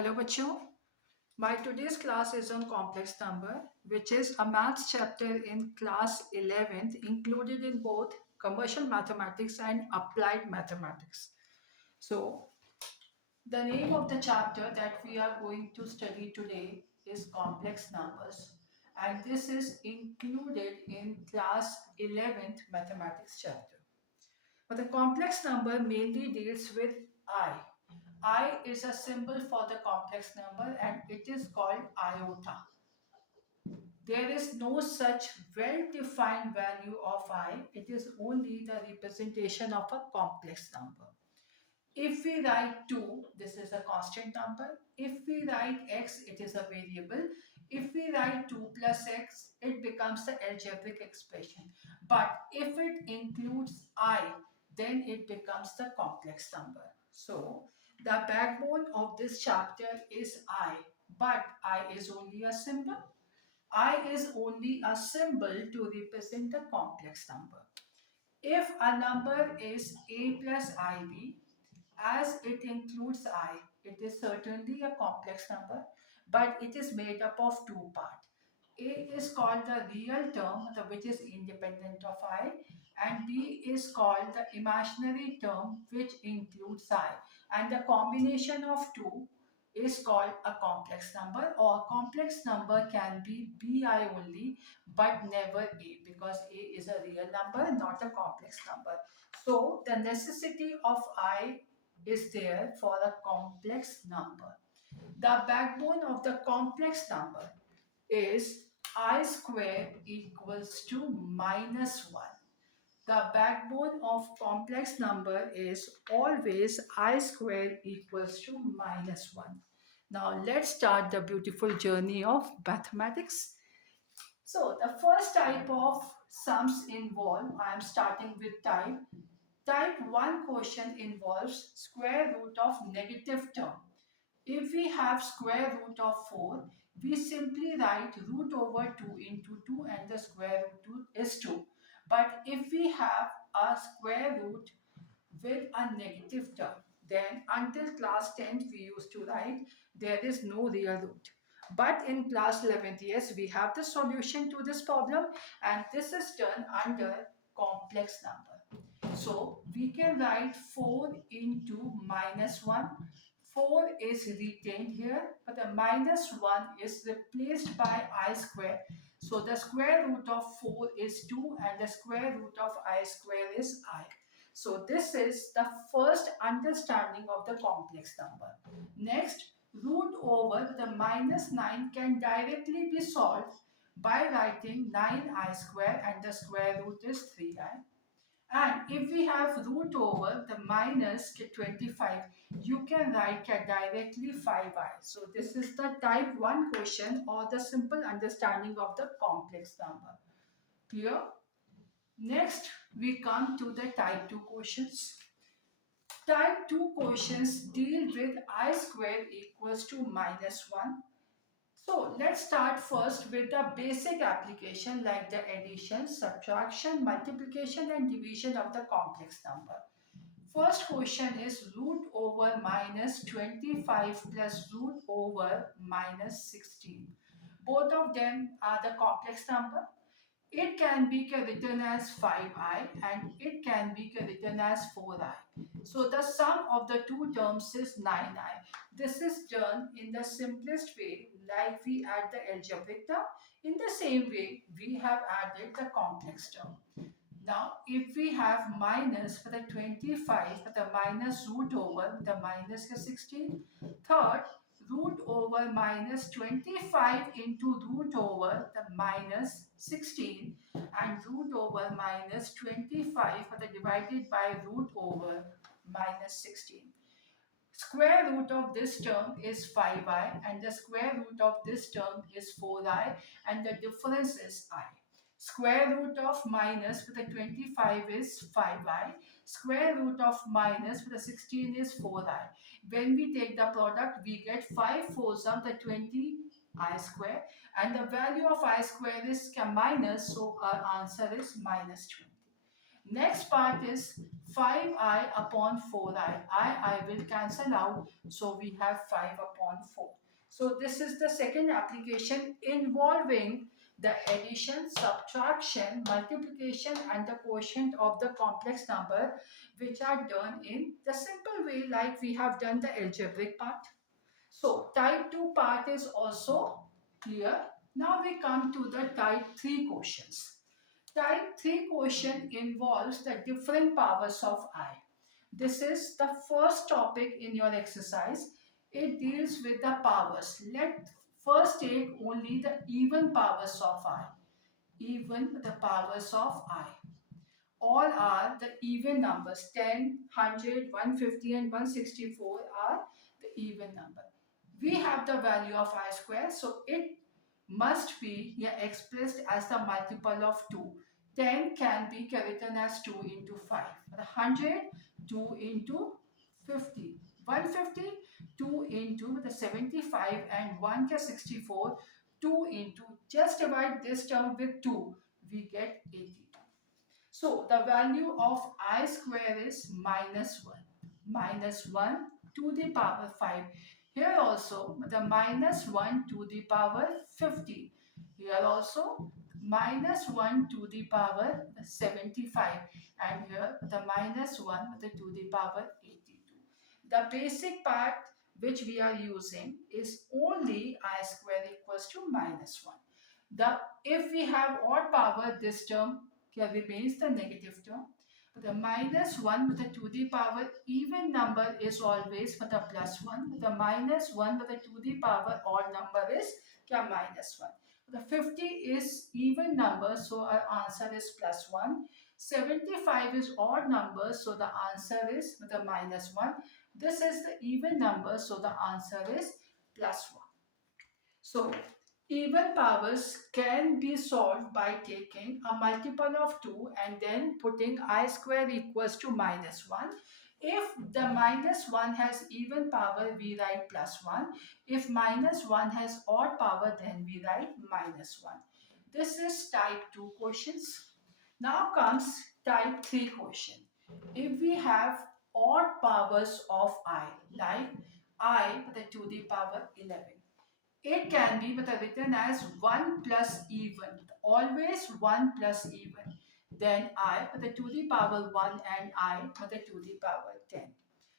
Hello बच्चों, my today's class is on complex number, which is a maths chapter in class 11th, included in both commercial mathematics and applied mathematics. So, the name of the chapter that we are going to study today is complex numbers, and this is included in class 11th mathematics chapter. But the complex number mainly deals with I. I is a symbol for the complex number and it is called iota. There is no such well-defined value of I. It is only the representation of a complex number. If we write 2, this is a constant number. If we write x, it is a variable. If we write 2 plus x, it becomes the algebraic expression. But if it includes I, then it becomes the complex number. So, the backbone of this chapter is I, but I is only a symbol. I is only a symbol to represent the complex number. If a number is a plus ib, as it includes I, it is certainly a complex number, but it is made up of two parts. A is called the real term, which is independent of I, and B is called the imaginary term, which includes I. And the combination of two is called a complex number, or a complex number can be Bi only, but never A, because A is a real number, not a complex number. So the necessity of I is there for a complex number. The backbone of the complex number is I square equals to minus 1. The backbone of complex number is always I square equals to minus 1. Now let's start the beautiful journey of mathematics. So the first type of sums involve, I am starting with Type 1 question involves square root of negative term. If we have square root of 4, we simply write root over 2 into 2 and the square root is 2. But if we have a square root with a negative term, then until class 10th we used to write there is no real root. But in class 11th, yes, we have the solution to this problem and this is done under complex number. So we can write 4 into minus 1. 4 is retained here, but the minus 1 is replaced by I square. So the square root of 4 is 2 and the square root of I square is I. So this is the first understanding of the complex number. Next, root over the minus 9 can directly be solved by writing 9i square and the square root is 3i. And if we have root over the minus 25, you can write directly 5i. So this is the type 1 question or the simple understanding of the complex number. Clear? Next, we come to the type 2 questions. Type 2 questions deal with I square equals to minus 1. So let's start first with the basic application like the addition, subtraction, multiplication and division of the complex number. First question is root over minus 25 plus root over minus 16. Both of them are the complex number. It can be written as 5i and it can be written as 4i. So the sum of the two terms is 9i. This is done in the simplest way, like we add the algebraic term. In the same way, we have added the complex term. Now, if we have minus for the 25, for the minus root over, the minus is 16. Third, root over minus 25 into root over the minus 16 and root over minus 25 for the divided by root over minus 16. Square root of this term is 5i and the square root of this term is 4i and the difference is I. Square root of minus for the 25 is 5i. Square root of minus for the 16 is 4i. When we take the product, we get 5 fours of the 20 I square and the value of I square is minus, so our answer is minus 20. Next part is 5i upon 4i. I will cancel out. So we have 5 upon 4. So this is the second application involving the addition, subtraction, multiplication and the quotient of the complex number, which are done in the simple way like we have done the algebraic part. So type 2 part is also clear. Now we come to the type 3 questions. Type 3 question involves the different powers of I. This is the first topic in your exercise. It deals with the powers. Let first take only the even powers of I. Even the powers of I. All are the even numbers. 10, 100, 150 and 164 are the even number. We have the value of I square, so it must be here expressed as the multiple of 2. 10 can be written as 2 into 5. 100, 2 into 50. 150, 2 into the 75 and 1 ke 64, 2 into, just divide this term with 2, we get 82. So the value of I square is minus 1. Minus 1 to the power 5. Here also the minus 1 to the power 50. Here also minus 1 to the power 75. And here the minus 1 to the power 82. The basic part which we are using is only I square equals to minus 1. If we have odd power, this term here remains the negative term. The minus 1 to the power even number is always for the plus 1. The minus 1 to the power odd number is minus 1. The 50 is even number, so our answer is plus 1. 75 is odd number, so the answer is the minus 1. This is the even number, so the answer is plus 1. So even powers can be solved by taking a multiple of 2 and then putting I square equals to minus 1. If the minus 1 has even power, we write plus 1. If minus 1 has odd power, then we write minus 1. This is type 2 questions. Now comes type 3 question. If we have odd powers of I, like I to the power 11, it can be written as 1 plus even, always 1 plus even. Then I to the power 1 and I to the power 10.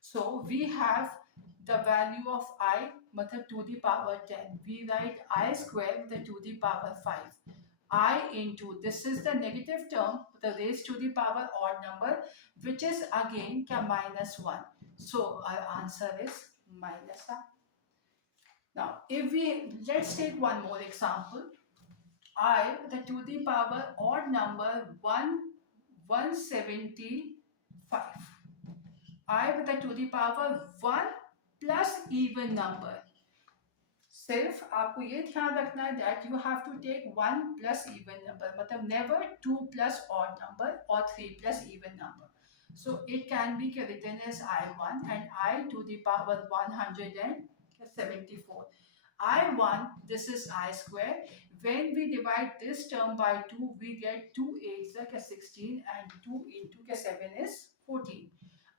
So we have the value of I to the power 10. We write I square to the power 5. I into, this is the negative term, the raised to the power odd number, which is again minus 1. So our answer is minus 1. Now, if we, let's take one more example. I to the power odd number 175. I to the power 1 plus even number. सिर्फ आपको ये ध्यान रखना है that you have to take 1 plus even number, मतलब never 2 plus odd number or 3 plus even number. So it can be written as I1 and I to the power 174. I1, this is I square. When we divide this term by 2, we get 2 8s like 16 and 2 into 7 is 14.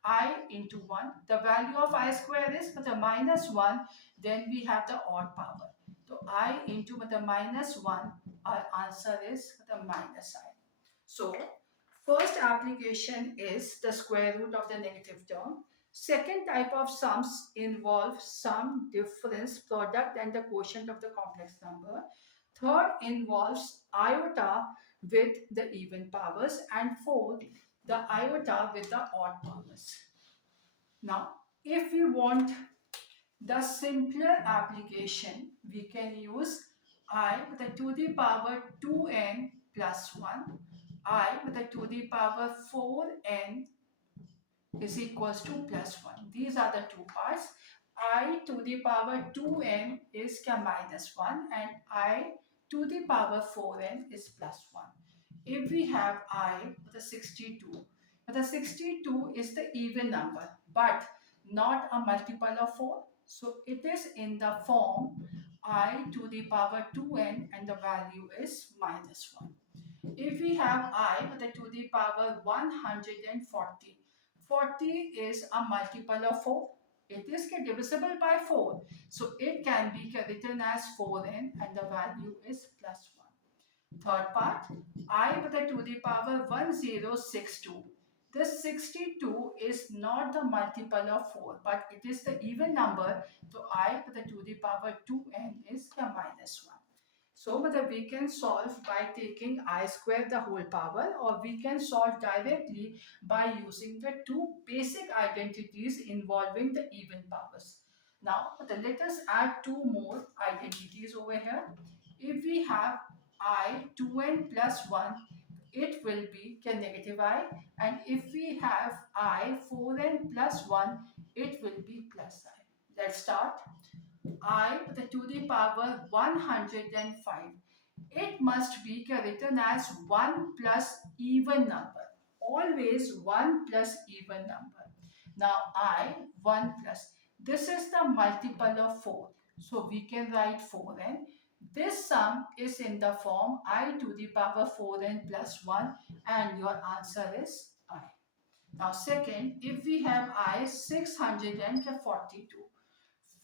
I into 1. The value of I square is the minus 1. Then we have the odd power. So I into the minus 1. Our answer is the minus I. So first application is the square root of the negative term. Second type of sums involve sum, difference, product and the quotient of the complex number. Third involves iota with the even powers. And fourth, the iota with the odd powers. Now, if we want the simpler application, we can use I to the power 2n plus 1, I to the power 4n is equals to plus 1. These are the two parts. I to the power 2n is minus 1 and I to the power 4n is plus 1. If we have I the 62, the 62 is the even number but not a multiple of 4. So it is in the form I to the power 2n and the value is minus 1. If we have I with the to the power 140, 40 is a multiple of 4. It is divisible by 4. So it can be written as 4n and the value is plus 1. Third part, I with the to the power 1062. This 62 is not the multiple of 4, but it is the even number. So I with the to the power 2n is the minus 1. So whether we can solve by taking I square the whole power, or we can solve directly by using the two basic identities involving the even powers. Now let us add two more identities over here. If we have I 2n plus 1, it will be negative I, and if we have I 4n plus 1, it will be plus I. Let's start. I to the power 105. It must be written as 1 plus even number. Always 1 plus even number. Now I 1 plus. This is the multiple of 4. So we can write 4n. This sum is in the form I to the power 4n plus 1, and your answer is I. Now second, if we have I 642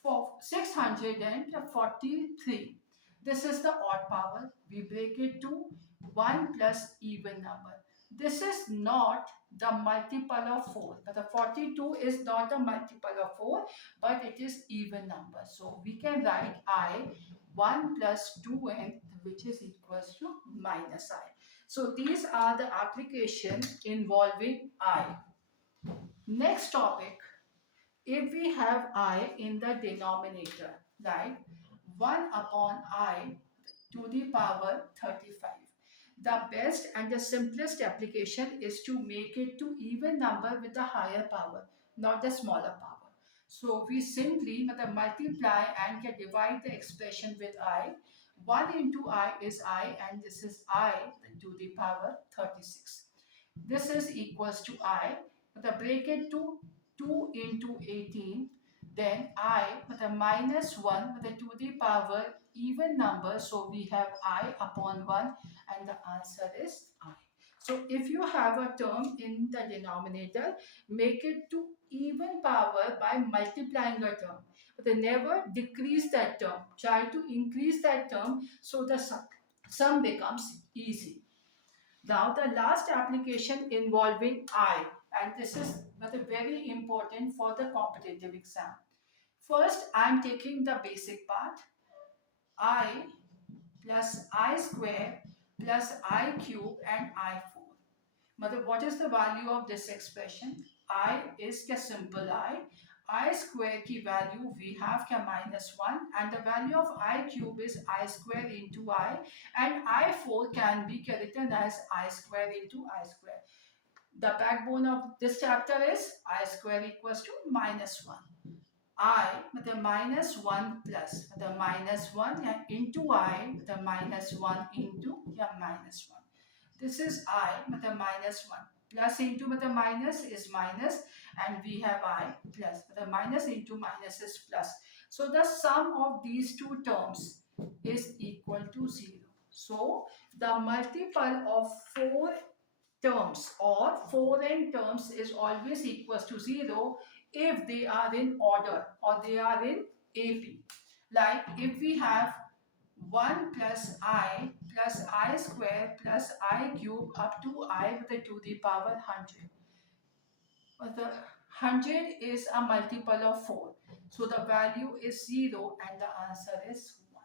for 643. This is the odd power. We break it to 1 plus even number. This is not the multiple of 4. But the 42 is not the multiple of 4, but it is even number. So we can write I 1 plus 2n, which is equals to minus I. So these are the applications involving I. Next topic, if we have I in the denominator, like 1 upon I to the power 35. The best and the simplest application is to make it to even number with the higher power, not the smaller power. So we simply multiply and can divide the expression with I. 1 into I is I, and this is I to the power 36. This is equals to I. Break it to 2 into 18. Then I with a minus 1 with a to the power even number. So we have I upon 1, and the answer is I. So if you have a term in the denominator, make it to even power by multiplying a term. But they never decrease that term. Try to increase that term so the sum becomes easy. Now the last application involving I, and this is very important for the competitive exam. First, I am taking the basic part. I plus I square plus I cube and I 4. What is the value of this expression? I is the simple I square की value we have क्या minus 1, and the value of I cube is I square into I, and I 4 can be written as I square into I square. The backbone of this chapter is I square equals to minus 1. I the minus 1 plus the minus 1 into I the minus 1 into minus 1. This is I the minus 1. Plus into the minus is minus, and we have I plus. The minus into minus is plus. So the sum of these two terms is equal to 0. So the multiple of 4 terms or 4n terms is always equals to 0 if they are in order or they are in AP. Like if we have 1 plus I square plus I cube up to I with the to the power 100. But the 100 is a multiple of 4. So the value is 0 and the answer is 1.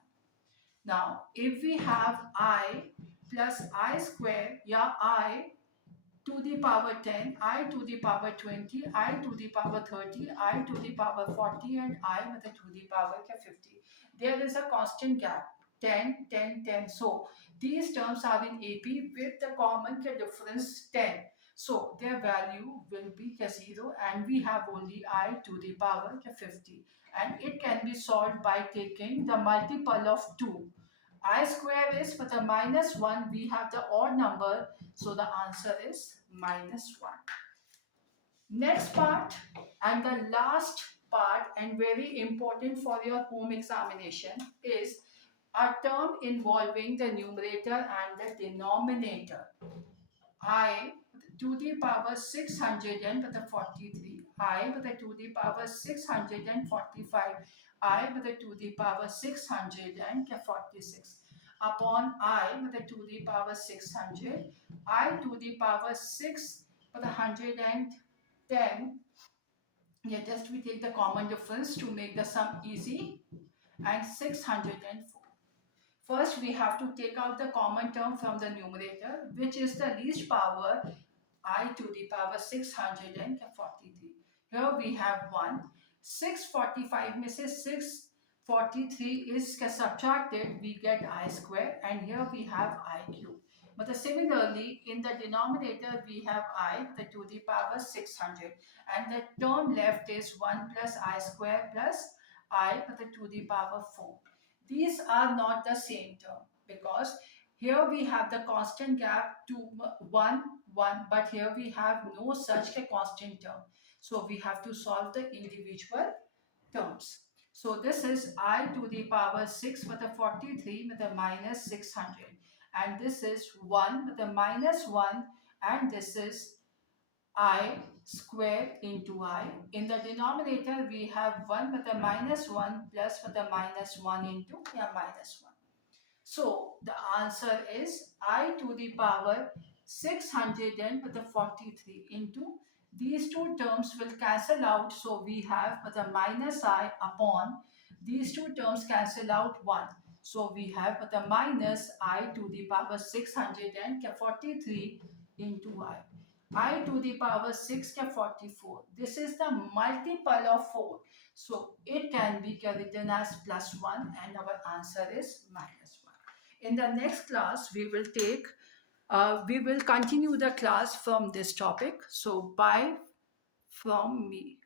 Now if we have I plus I square, I to the power 10, I to the power 20, I to the power 30, I to the power 40, and I with the to the power 50. There is a constant gap, 10, 10, 10. So these terms are in AP with the common difference 10. So their value will be 0, and we have only I to the power 50. And it can be solved by taking the multiple of 2. I square is with a minus 1, we have the odd number, so the answer is minus 1. Next part and the last part, and very important for your home examination, is A term involving the numerator and the denominator. I to the power 643, I with the to the power 645, I with the to the power 646, upon I with the to the power 600, I to the power 6 with 110. Yeah, just we take the common difference to make the sum easy, and 604. First, we have to take out the common term from the numerator, which is the least power I to the power 643. Here we have 1. 645 misses 643 is subtracted, we get I square, and here we have I cube. But similarly, in the denominator, we have I to the power 600, and the term left is 1 plus I square plus I to the power 4. These are not the same term because here we have the constant gap to 1, 1, but here we have no such a constant term. So we have to solve the individual terms. So this is I to the power 6 with a 43 with a minus 600. And this is 1 with a minus 1, and this is I squared into I. In the denominator, we have 1 with a minus 1 plus with a minus 1 into a minus 1. So the answer is I to the power 600 and with the 43 into these two terms will cancel out. So we have with a minus I upon these two terms cancel out 1. So we have with a minus I to the power 643 into I to the power 6 के 44. This is the multiple of 4. So it can be written as plus 1, and our answer is minus 1. In the next class, we will continue the class from this topic. So bye from me.